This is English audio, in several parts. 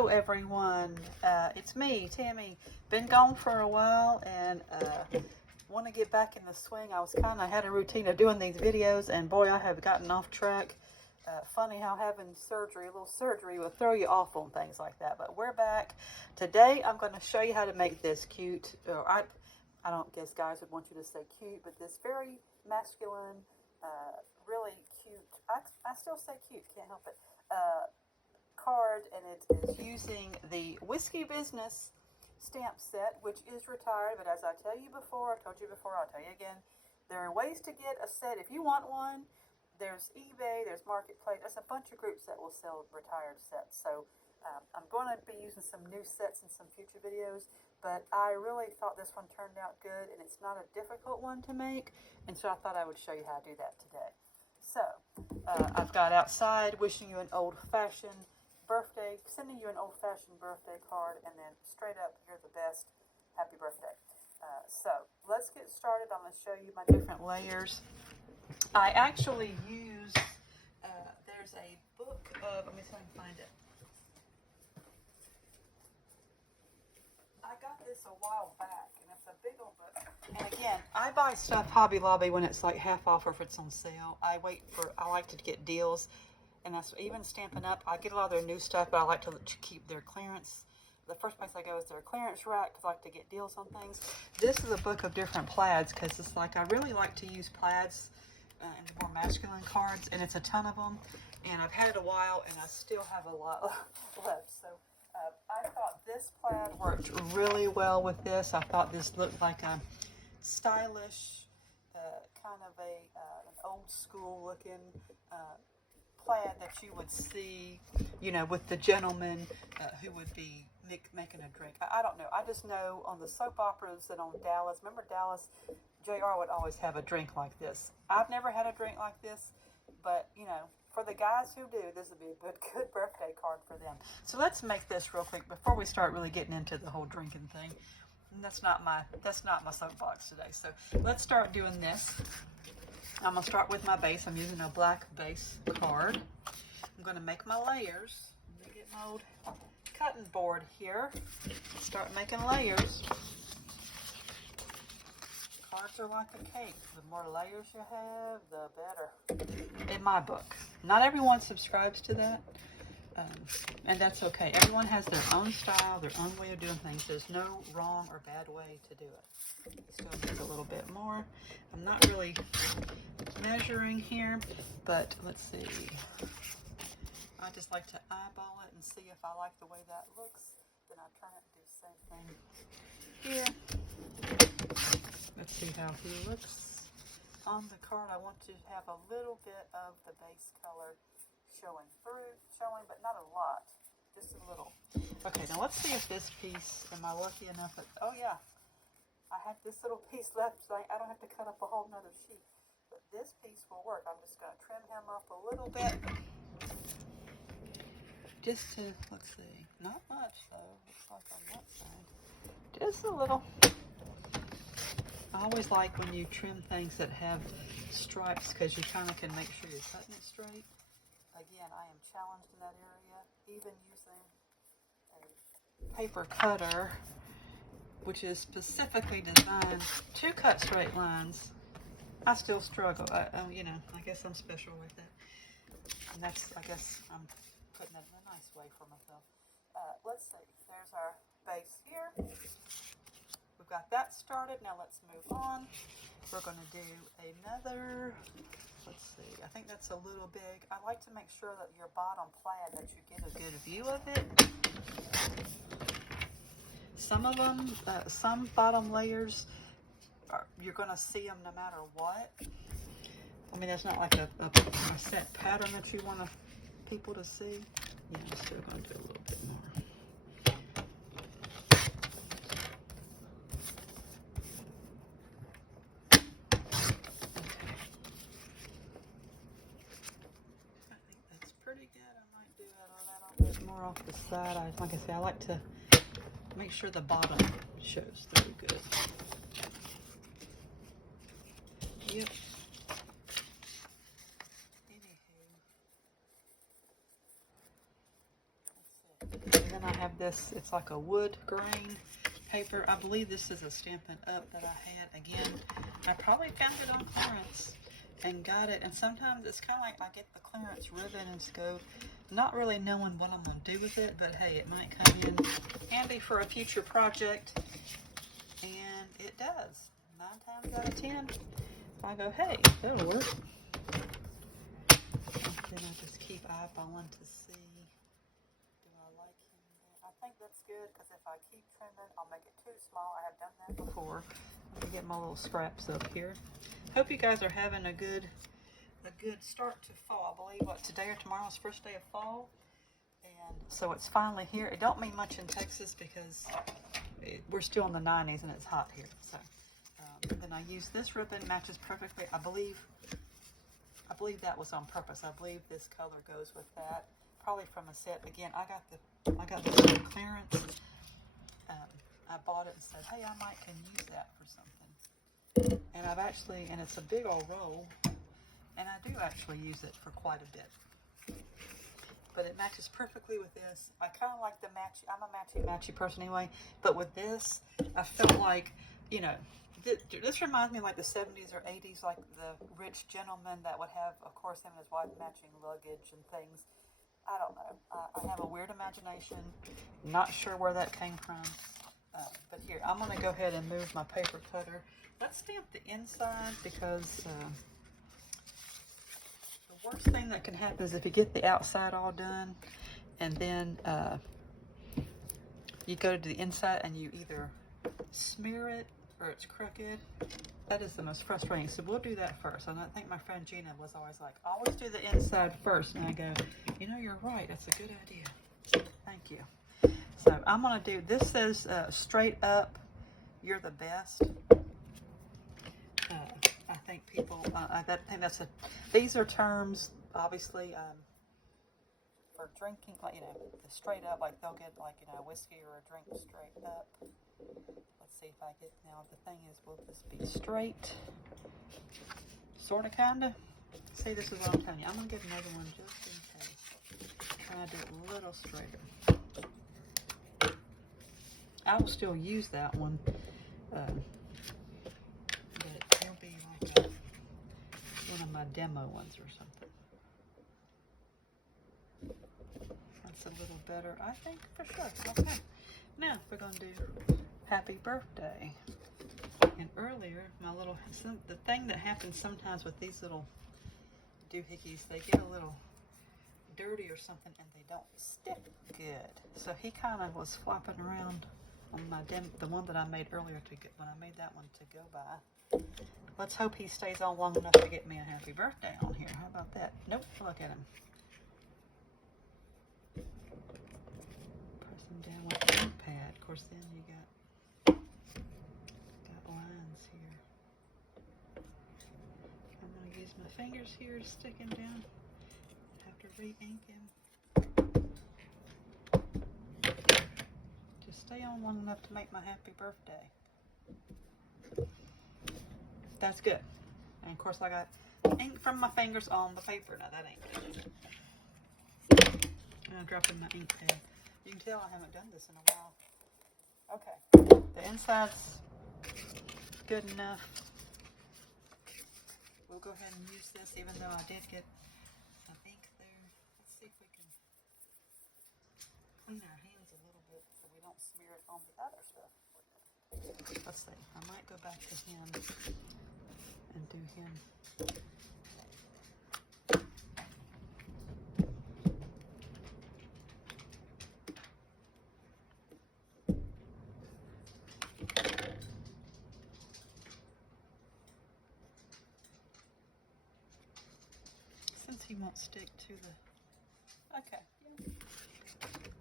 Hello everyone, it's me, Tammy. Been gone for a while and want to get back in the swing. I had a routine of doing these videos and boy, I have gotten off track. Funny how having surgery, a little surgery will throw you off on things like that, but we're back. Today I'm going to show you how to make this cute, or I don't guess guys would want you to say cute, but this very masculine, really cute, I still say cute, can't help it, card, and it is using the Whiskey Business stamp set, which is retired, but as I told you before, I'll tell you again, there are ways to get a set if you want one. There's eBay, there's Marketplace, there's a bunch of groups that will sell retired sets. So I'm going to be using some new sets in some future videos, but I really thought this one turned out good, and it's not a difficult one to make, and so I thought I would show you how to do that today. So I've got outside wishing you an old-fashioned birthday, sending you an old-fashioned birthday card, and then straight up, you're the best, happy birthday. So let's get started. I'm going to show you my different layers. I actually use, there's a book of, let me see if I can find it. I got this a while back, and it's a big old book. And again, I buy stuff Hobby Lobby when it's like half off or if it's on sale. I like to get deals. And that's even Stampin' Up. I get a lot of their new stuff, but I like to keep their clearance. The first place I go is their clearance rack because I like to get deals on things. This is a book of different plaids because it's like I really like to use plaids and the more masculine cards, and it's a ton of them. And I've had it a while, and I still have a lot left. So I thought this plaid worked really well with this. I thought this looked like a stylish, kind of an old school looking plaid that you would see, you know, with the gentleman who would be making a drink. I don't know. I just know on the soap operas and on Dallas, remember Dallas, JR would always have a drink like this. I've never had a drink like this, but, you know, for the guys who do, this would be a good birthday card for them. So let's make this real quick before we start really getting into the whole drinking thing. And that's not my soapbox today. So let's start doing this. I'm going to start with my base. I'm using a black base card. I'm going to make my layers. Let me get my old cutting board here. Start making layers. Cards are like a cake. The more layers you have, the better. In my book. Not everyone subscribes to that. And that's okay. Everyone has their own style, their own way of doing things. There's no wrong or bad way to do it. Still needs a little bit more. I'm not really measuring here, but let's see. I just like to eyeball it and see if I like the way that looks. Then I turn it and do the same thing here. Let's see how he looks. On the card, I want to have a little bit of the base color showing, but not a lot, just a little. Okay, now let's see if this piece, am I lucky enough? Oh yeah, I have this little piece left, so I don't have to cut up a whole nother sheet. But this piece will work. I'm just going to trim him up a little bit. Just to, let's see, not much though. Looks like on that side. Just a little. I always like when you trim things that have stripes because you kind of can make sure you're cutting it straight. Again, I am challenged in that area. Even using a paper cutter, which is specifically designed to cut straight lines, I still struggle. You know, I guess I'm special with that. And that's, I guess, I'm putting it in a nice way for myself. Let's see. There's our base here. We've got that started. Now let's move on. We're going to do another, let's see, I think that's a little big. I like to make sure that your bottom plaid, that you get a good view of it. Some of them, some bottom layers, you're going to see them no matter what. I mean, that's not like a set pattern that you want people to see. Yeah, I'm still going to do a little bit more. More off the side. Like I say, I like to make sure the bottom shows through good. Yep. Anywho, I have this, it's like a wood grain paper. I believe this is a Stampin' Up that I had. Again, I probably found it on clearance and got it. And sometimes it's kind of like I get the clearance ribbon and scope, not really knowing what I'm going to do with it, but hey, it might come in handy for a future project. And it does. 9 times out of 10, I go, hey, that'll work. And then I just keep eyeballing to see, do I like him there? I think that's good, because if I keep trimming, I'll make it too small. I have done that before. Let me get my little scraps up here. Hope you guys are having a good start to fall. I believe, what, today or tomorrow is first day of fall. And so it's finally here. It don't mean much in Texas because we're still in the 90s and it's hot here. So then I use this ribbon, matches perfectly. I believe that was on purpose. I believe this color goes with that. Probably from a set. Again, I got this on clearance. I bought it and said, hey, I might can use that for something. And I've actually, and it's a big old roll, and I do actually use it for quite a bit. But it matches perfectly with this. I kind of like the matchy. I'm a matchy person anyway. But with this, I felt like, you know, this reminds me of like the 70s or 80s, like the rich gentleman that would have, of course, him and his wife matching luggage and things. I don't know. I have a weird imagination. Not sure where that came from. But here, I'm going to go ahead and move my paper cutter. Let's stamp the inside, because the worst thing that can happen is if you get the outside all done and then you go to the inside and you either smear it or it's crooked. That is the most frustrating. So we'll do that first. And I think my friend Gina was always like, always do the inside first. And I go, you know, you're right. That's a good idea. Thank you. So I'm going to do, this says straight up, you're the best. I think people, I think that's these are terms, obviously, for drinking, like, you know, straight up, like they'll get like, you know, whiskey or a drink straight up. Let's see if I get, now the thing is, will this be straight? Sort of, kind of. See, this is what I'm telling you. I'm going to get another one just in case. Try to do it a little straighter. I will still use that one, but it'll be like one of my demo ones or something. That's a little better, I think, for sure. Okay, now we're going to do happy birthday. And earlier, the thing that happens sometimes with these little doohickeys, they get a little dirty or something and they don't stick good. So he kind of was flopping around on my the one that I made earlier when I made that one to go by. Let's hope he stays on long enough to get me a happy birthday on here. How about that? Nope, look at him. Press him down with the ink pad. Of course, then you got lines here. I'm going to use my fingers here to stick him down. Have to re-ink him. Stay on long enough to make my happy birthday. That's good. And of course I got ink from my fingers on the paper. Now that ain't good. I'm dropping my ink pad. You can tell I haven't done this in a while. Okay. The inside's good enough. We'll go ahead and use this, even though I did get some ink there. Let's see if we can clean our hands a little bit so we don't smear it on the other stuff. Let's see. I might go back to him and do him. Since he won't stick to the... Okay.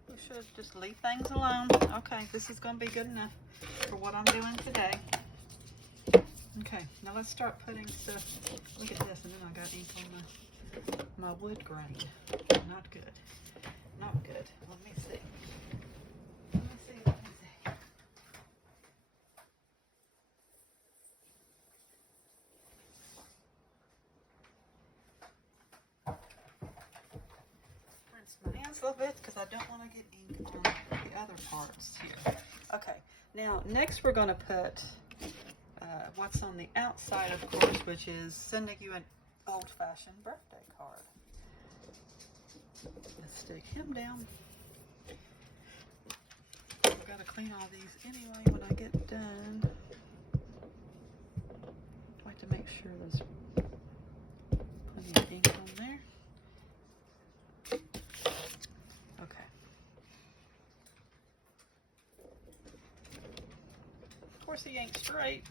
We should just leave things alone. Okay, this is going to be good enough for what I'm doing today. Okay, now let's start putting stuff. Look at this, and then I got ink on my wood grain. Not good. Not good. Let me see. Let me see. Let me see. my hands a little bit because I don't want to get ink on the other parts here. Okay, now next we're going to put what's on the outside, of course, which is sending you an old-fashioned birthday card. Let's stick him down. I've got to clean all these anyway when I get done. I like to make sure there's plenty of ink on there. Okay. Of course he ain't straight.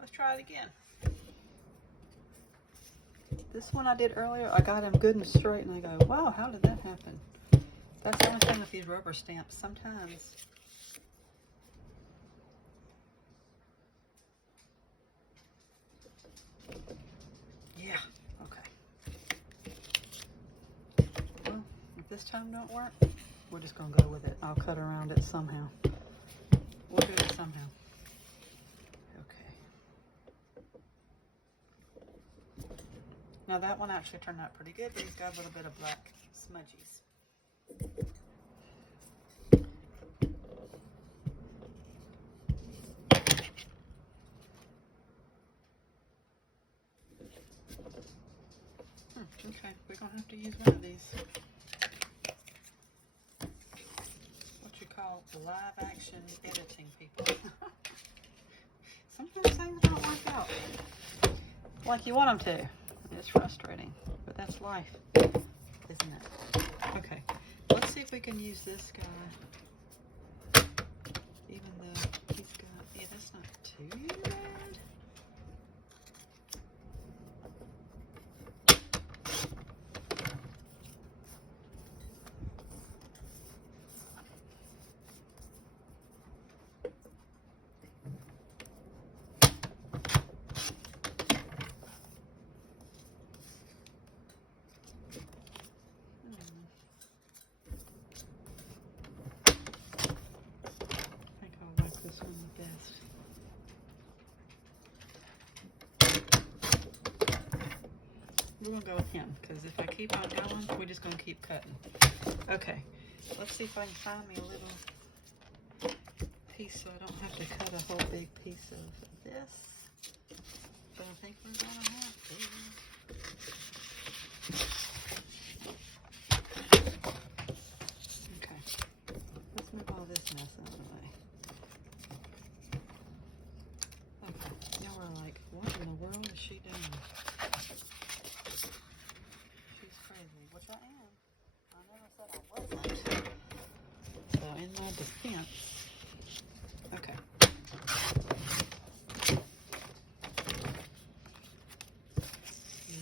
Let's try it again. This one I did earlier, I got him good and straight, and I go, wow, how did that happen? That's the only thing with these rubber stamps. Sometimes yeah, okay. Well, if this time don't work, we're just gonna go with it. I'll cut around it somehow. We'll do it somehow. Now that one actually turned out pretty good, but he's got a little bit of black smudgies. Okay, we're gonna have to use one of these. What you call live action editing, people. Sometimes things don't work out like you want them to. It's frustrating, but that's life, isn't it? Okay, let's see if we can use this guy, even though he's got, yeah, that's not too bad. We're gonna go with him because if I keep on going, we're just gonna keep cutting. Okay, let's see if I can find me a little piece so I don't have to cut a whole big piece of this. But I think we're gonna have to. Okay, let's move all this mess out of the way. Okay, now we're like, what in the world is she doing? Which I am. I never said I wasn't. So in my defense, okay.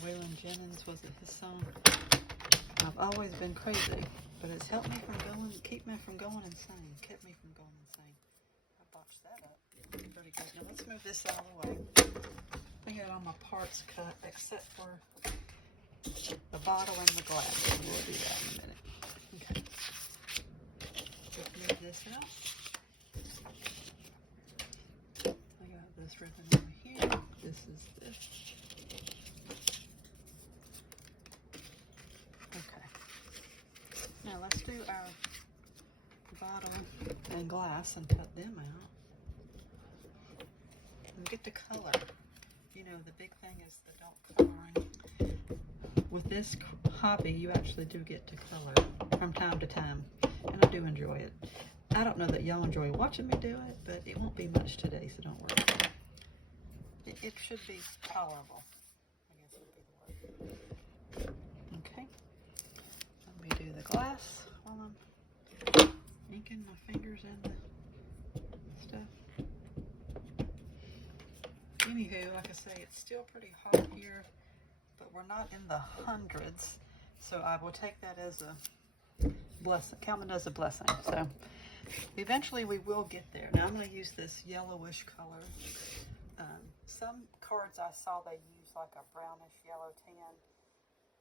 Waylon Jennings, was it his song? I've always been crazy, but it's helped me from going, keep me from going insane. Kept me from going insane. I botched that up. Pretty good. Now let's move this out of the way. I got all my parts cut except for the bottle and the glass. We'll do that in a minute. Okay. Just move this out. I got this ribbon over here. This is this. Okay. Now let's do our bottle and glass and cut them out. And get the color. You know, the big thing is the don't coloring. With this hobby, you actually do get to color from time to time, and I do enjoy it. I don't know that y'all enjoy watching me do it, but it won't be much today, so don't worry. It should be tolerable, I guess would be the word. Okay, let me do the glass while I'm inking my fingers in the stuff. Anywho, like I say, it's still pretty hot here, but we're not in the hundreds, so I will take that as a blessing, count it as a blessing. So eventually we will get there. Now I'm going to use this yellowish color. Some cards I saw they use like a brownish yellow tan.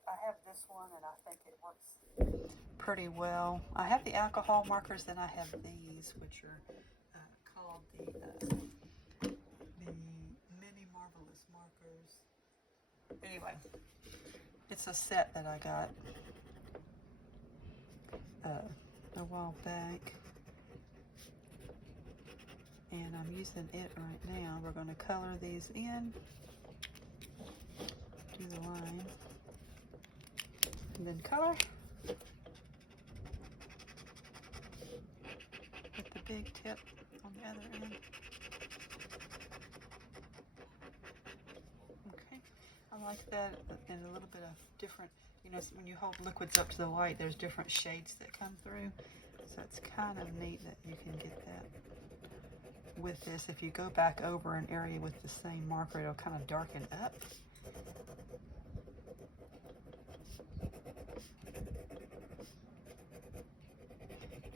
I have this one and I think it works pretty well. I have the alcohol markers, then I have these, which are called the Mini Marvelous markers. Anyway, it's a set that I got a while back, and I'm using it right now. We're going to color these in, do the line, and then color. With the big tip on the other end. Okay, I like that, and a little bit of different, you know, when you hold liquids up to the light, there's different shades that come through. So it's kind of neat that you can get that with this. If you go back over an area with the same marker, it'll kind of darken up.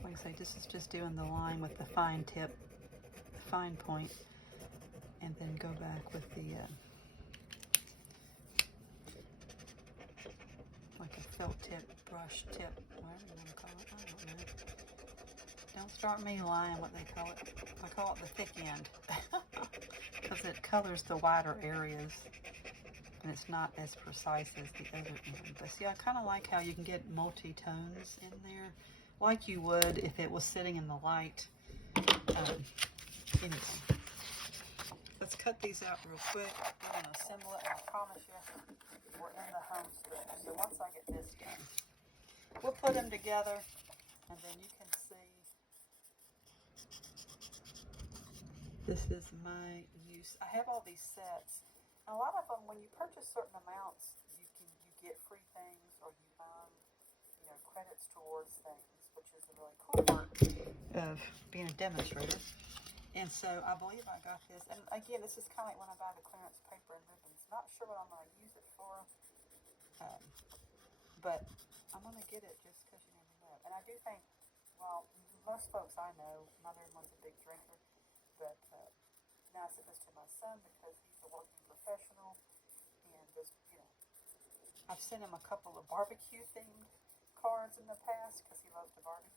Like I say, this is just doing the line with the fine tip, fine point, and then go back with the like a felt tip, brush tip, whatever you want to call it. I don't know. Don't start me lying what they call it. I call it the thick end because it colors the wider areas, and it's not as precise as the other end. But see, I kind of like how you can get multi-tones in there, like you would if it was sitting in the light. Anyway, let's cut these out real quick. We're going to assemble it, and I promise you, we're in the home stretch. So once I get this done, we'll put them together, and then you can see. This is my use. I have all these sets. And a lot of them, when you purchase certain amounts, you get free things, or you earn, you know, credits towards things, which is a really cool part of being a demonstrator. And so I believe I got this. And again, this is kind of like when I buy the clearance paper and ribbons. Not sure what I'm going to use it for, but I'm going to get it just because you never know. And I do think, well, most folks I know, mother-in-law's a big drinker, but now I said this to my son because he's a working professional, and just, you know, I've sent him a couple of barbecue themed cards in the past because he loves to barbecue.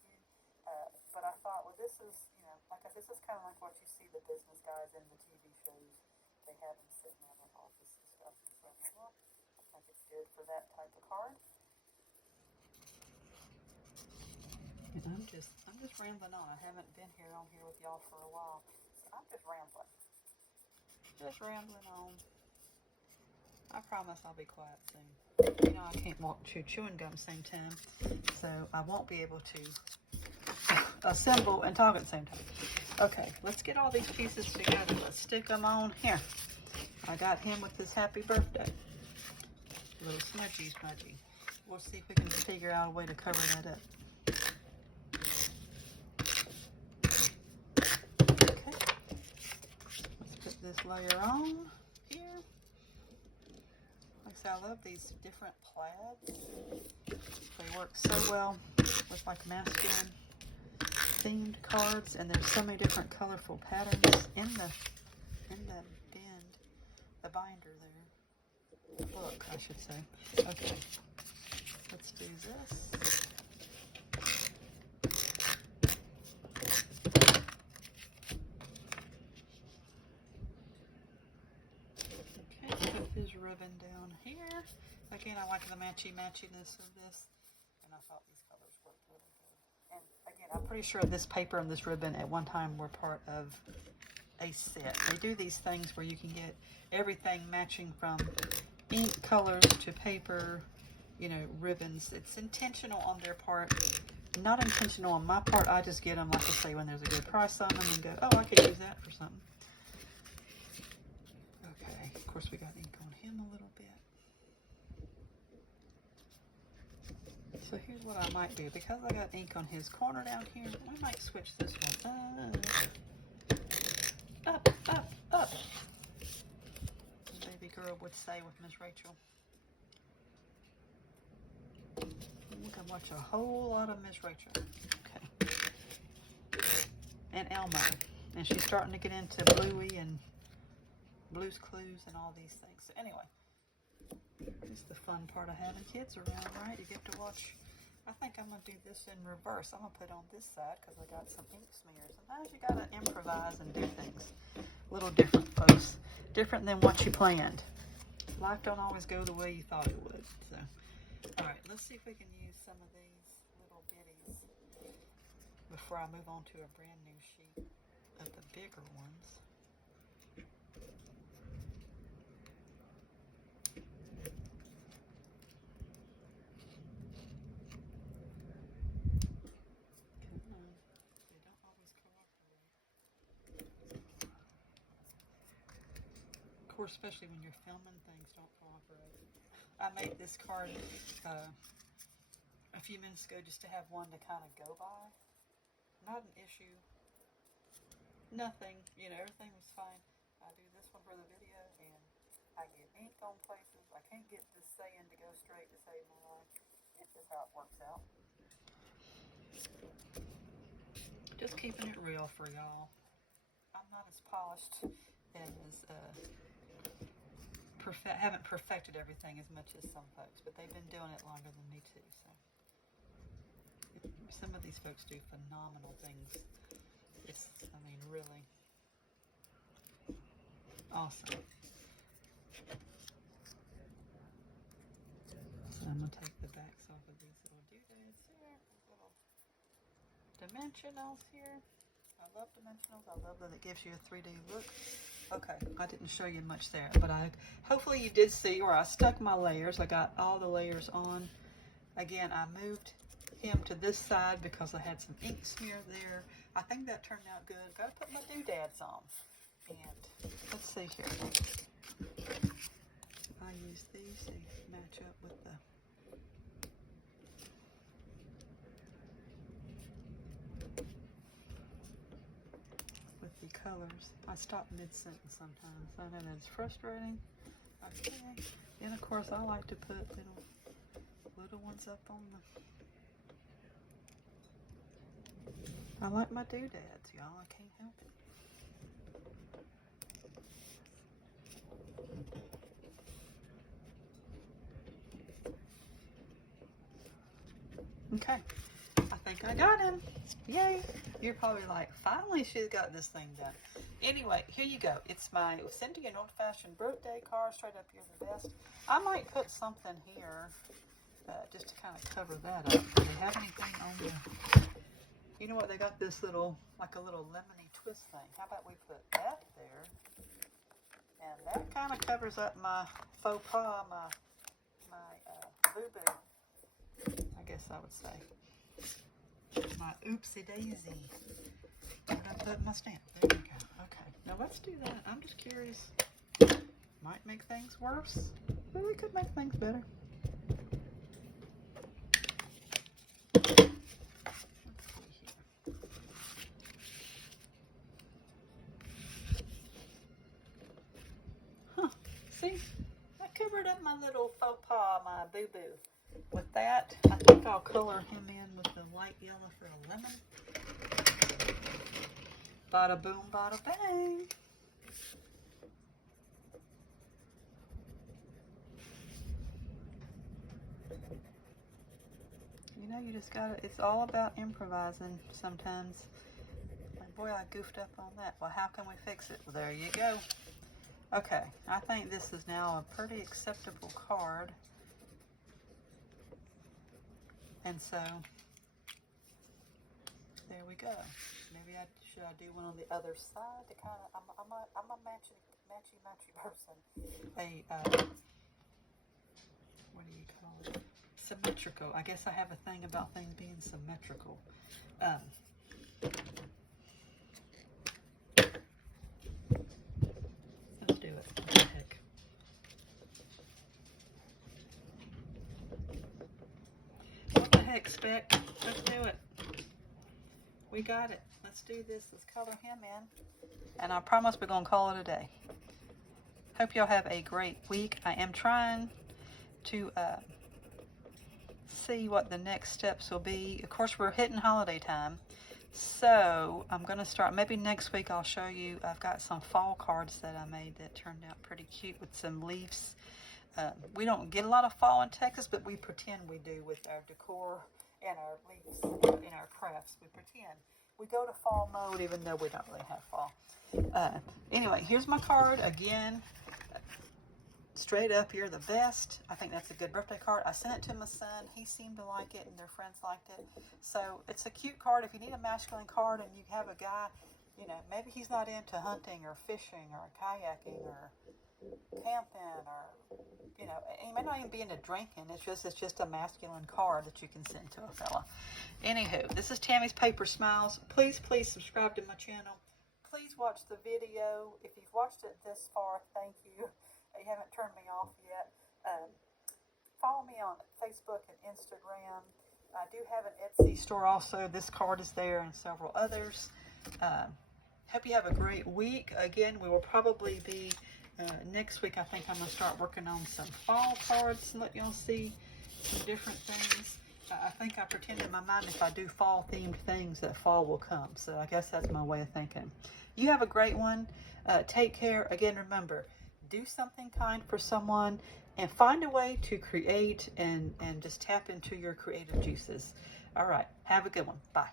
But I thought, well, this is, you know, like this is kind of like what you see the business guys in the TV shows. They have them sitting in their office and stuff. So I thought, well, I think it's good for that type of card. And I'm just rambling on. I haven't been on here with y'all for a while. So I'm just rambling. Just rambling on. I promise I'll be quiet soon. You know I can't chew chewing gum at the same time, so I won't be able to assemble and talk at the same time. Okay, let's get all these pieces together. Let's stick them on here. I got him with his happy birthday. A little smudgy. We'll see if we can figure out a way to cover that up. Okay, let's put this layer on here. Like I said, I love these different plaids. They work so well with like masculine themed cards, and there's so many different colorful patterns in the binder there. The book, I should say. Okay, let's do this. Okay, put this ribbon down here. Again, I like the matchiness of this, and I thought these colors worked really good. And again, I'm pretty sure this paper and this ribbon at one time were part of a set. They do these things where you can get everything matching from ink colors to paper, you know, ribbons. It's intentional on their part, not intentional on my part. I just get them, like I say, when there's a good price on them and go, oh, I could use that for something. Okay, of course we got ink on him a little bit. So here's what I might do. Because I got ink on his corner down here, I might switch this one up. The baby girl would say with Miss Rachel. You can watch a whole lot of Miss Rachel. Okay. And Elmo. And she's starting to get into Bluey and Blue's Clues and all these things. So anyway, it's the fun part of having kids around, right? You get to watch. I think I'm going to do this in reverse. I'm going to put on this side because I got some ink smears. Sometimes you got to improvise and do things a little different, folks. Different than what you planned. Life don't always go the way you thought it would. So, all right, let's see if we can use some of these little bitties. before I move on to a brand new sheet of the bigger ones. Come on. They don't always cooperate. Of course, especially when you're filming, things don't cooperate. I made this card a few minutes ago just to have one to kind of go by. Not an issue. Nothing. You know, everything was fine. I do this one for the video, and I get ink on places. I can't get this saying to go straight to save my life. This is how it works out. Just keeping it real for y'all. I'm not as polished as haven't perfected everything as much as some folks, but they've been doing it longer than me too. So some of these folks do phenomenal things. It's, I mean, really awesome. So I'm gonna take the backs off of these little doodads here. Little dimensionals here. I love dimensionals. I love that it gives you a 3D look. Okay, I didn't show you much there, but hopefully you did see where I stuck my layers. I got all the layers on. Again, I moved him to this side because I had some ink smear there. I think that turned out good. Gotta put my doodads on. And let's see here. I use these to match up with the colors. I stop mid-sentence sometimes. I know that's frustrating. Okay. And of course I like to put little ones up on the... I like my doodads, y'all. I can't help it. Okay. I think I got him. Yay. You're probably like, finally she's got this thing done. Anyway, here you go. It's my Cindy and old-fashioned birthday card, straight up here the best. I might put something here just to kind of cover that up. Do they have anything on the... You know what? They got this little, like a little lemony twist thing. How about we put that there? And that kind of covers up my faux pas, my boo-boo, I guess I would say. My oopsie daisy. Where did I put my stamp? There we go. Okay. Now let's do that. I'm just curious. Might make things worse. But we could make things better. Let's see here. Huh. See? I covered up my little faux pas, my boo-boo. With that, I think I'll color him in with the light yellow for a lemon. Bada boom, bada bang. You know, you just gotta, it's all about improvising sometimes. And boy, I goofed up on that. Well, how can we fix it? Well, there you go. Okay, I think this is now a pretty acceptable card. And so, there we go. Maybe should I do one on the other side to kind of, I'm a matchy person. What do you call it? Symmetrical. I guess I have a thing about things being symmetrical. Let's do it. What the heck? What the heck, Spec? Let's do it. We got it. Let's do this. Let's color him in. And I promise we're going to call it a day. Hope y'all have a great week. I am trying to see what the next steps will be. Of course, we're hitting holiday time. So I'm going to start, maybe next week I'll show you, I've got some fall cards that I made that turned out pretty cute with some leaves. We don't get a lot of fall in Texas, but we pretend we do with our decor and our leaves in our crafts. We pretend. We go to fall mode even though we don't really have fall. Anyway, here's my card again. straight up, you're the best. I think that's a good birthday card. I sent it to my son. He seemed to like it, and their friends liked it. So it's a cute card. If you need a masculine card and you have a guy, you know, maybe he's not into hunting or fishing or kayaking or camping, or, you know, he may not even be into drinking. It's just a masculine card that you can send to a fella. Anywho, this is Tammy's Paper Smiles. Please subscribe to my channel. Please watch the video. If you've watched it this far, thank you. You haven't turned me off yet. Follow me on Facebook and Instagram. I do have an Etsy store also. This card is there and several others. Hope you have a great week. Again, we will probably be, next week I think I'm going to start working on some fall cards and let y'all see some different things. I think I pretend in my mind if I do fall themed things that fall will come. So I guess that's my way of thinking. You have a great one. Take care. Again, remember, do something kind for someone and find a way to create and just tap into your creative juices. All right. Have a good one. Bye.